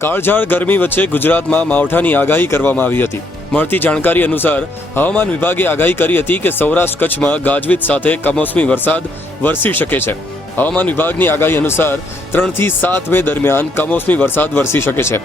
કાળઝાળ ગરમી વચ્ચે ગુજરાતમાં માવઠાની આગાહી કરવામાં આવી હતી. મળતી જાણકારી અનુસાર, હવામાન વિભાગે આગાહી કરી હતી કે સૌરાષ્ટ્ર કચ્છમાં ગાજવીજ સાથે કમોસમી વરસાદ વરસી શકે છે. હવામાન વિભાગની આગાહી અનુસાર, ત્રણથી સાત મે દરમિયાન કમોસમી વરસાદ વરસી શકે છે.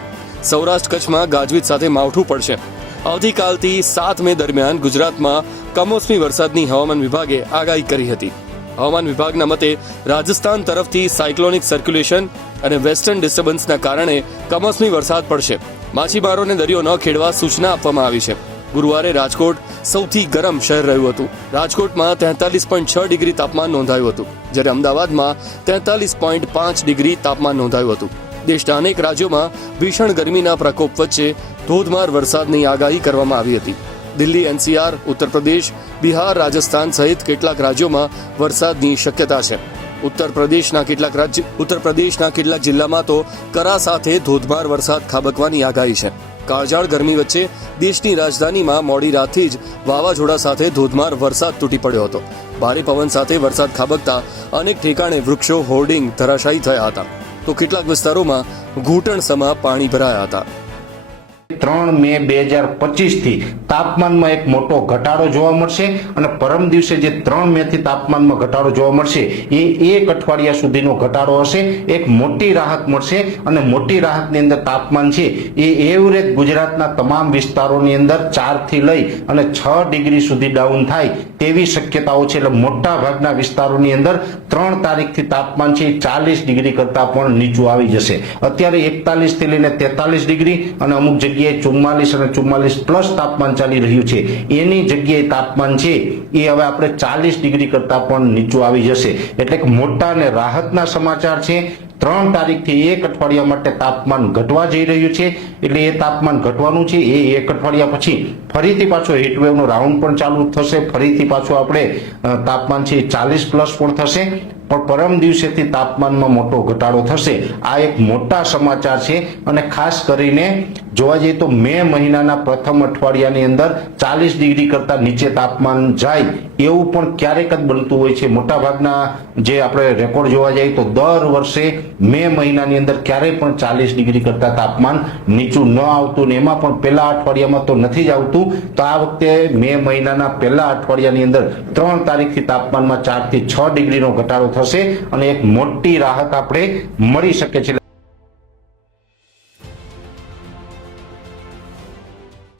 સૌરાષ્ટ્ર કચ્છમાં ગાજવીજ સાથે માવઠું પડશે. આવતીકાલથી સાત મે દરમિયાન ગુજરાતમાં કમોસમી વરસાદની હવામાન વિભાગે આગાહી કરી હતી. હવામાન વિભાગના મતે, રાજસ્થાન તરફથી સાયક્લોનિક સર્ક્યુલેશન અને વેસ્ટર્ન ડિસ્ટર્બન્સના કારણે કમોસમી વરસાદ પડશે. માછીમારોને દરિયો ન ખેડવા સૂચના આપવામાં આવી છે. ગુરુવારે રાજકોટ સૌથી ગરમ શહેર રહ્યું હતું. રાજકોટમાં તેતાલીસ પોઈન્ટ છ ડિગ્રી તાપમાન નોંધાયું હતું, જ્યારે અમદાવાદમાં તેતાલીસ પોઈન્ટ પાંચ ડિગ્રી તાપમાન નોંધાયું હતું. દેશના અનેક રાજ્યોમાં ભીષણ ગરમીના પ્રકોપ વચ્ચે ધોધમાર વરસાદની આગાહી કરવામાં આવી હતી. દિલ્હી, એનસીઆર ઉત્તર પ્રદેશ બિહાર, રાજસ્થાન સહિત કેટલાક રાજ્યોમાં વરસાદની શક્યતા છે. ઉત્તર પ્રદેશના કેટલાક રાજ્ય ઉત્તર પ્રદેશના કેટલાક જિલ્લામાં તો કરા સાથે ધોધમાર વરસાદ ખાબકવાની આગાહી છે. કાળઝાળ ગરમી વચ્ચે દેશની રાજધાનીમાં મોડી રાતથી જ વાવાઝોડા સાથે ધોધમાર વરસાદ તૂટી પડ્યો હતો. ભારે પવન સાથે વરસાદ ખાબકતા અનેક ઠેકાણે વૃક્ષો, હોર્ડિંગ, ધરાશાયી થયા હતા. તો કેટલાક વિસ્તારોમાં ઘૂંટણસમા પાણી ભરાયા હતા. ત્રણ મે બે હજાર પચીસથી તાપમાનમાં એક મોટો ઘટાડો જોવા મળશે અને પરમ દિવસે જે ત્રણ મેથી તાપમાનમાં ઘટાડો જોવા મળશે, એ એક અઠવાડિયા સુધીનો ઘટાડો હશે, એક મોટી રાહત મળશે અને મોટી રાહતની અંદર તાપમાન છે, એ એવરેજ ગુજરાતના તમામ વિસ્તારોની અંદર ચારથી લઈ અને છ ડિગ્રી સુધી ડાઉન થાય તેવી શક્યતાઓ છે, એટલે મોટા ભાગના વિસ્તારોની અંદર ત્રણ તારીખથી તાપમાન છે, એ ચાલીસ ડિગ્રી કરતાં પણ નીચું આવી જશે. અત્યારે એકતાલીસથી લઈને તેતાલીસ ડિગ્રી અને અમુક જગ્યાએ ચુમ્માલીસ અને ચુમ્માલીસ પ્લસ તાપમાન ચાલી રહ્યું છે. એની જગ્યાએ તાપમાન છે, એ હવે આપણે ચાલીસ ડિગ્રી કરતાં પણ નીચું આવી જશે. એટલે મોટા અને રાહતના સમાચાર છે. ત્રણ તારીખથી એક અઠવાડિયા માટે તાપમાન ઘટવા જઈ રહ્યું છે, એટલે એ તાપમાન ઘટવાનું છે, એ એક અઠવાડિયા પછી ફરીથી પાછો હીટવેવનો રાઉન્ડ પણ ચાલુ થશે, ફરીથી પાછું આપણે તાપમાન છે ચાલીસ પ્લસ પણ થશે, પણ પરમ દિવસેથી તાપમાનમાં મોટો ઘટાડો થશે. આ એક મોટા સમાચાર છે, અને ખાસ કરીને જોવા જઈએ તો મે મહિનાના પ્રથમ અઠવાડિયાની અંદર ચાલીસ ડિગ્રી કરતાં નીચે તાપમાન જાય એવું પણ ક્યારેક જ બનતું હોય છે. મોટાભાગના જે આપણે રેકોર્ડ જોવા જઈએ તો દર વર્ષે મે મહિનાની અંદર ક્યારેય પણ ચાલીસ ડિગ્રી કરતાં તાપમાન નીચું ન આવતું ને એમાં પણ પહેલા અઠવાડિયામાં તો નથી જ આવતું. તો આ વખતે મે મહિનાના પહેલા અઠવાડિયાની અંદર ત્રણ તારીખથી તાપમાનમાં ચારથી છ ડિગ્રીનો ઘટાડો થશે અને એક મોટી રાહત આપણે મળી શકે છે.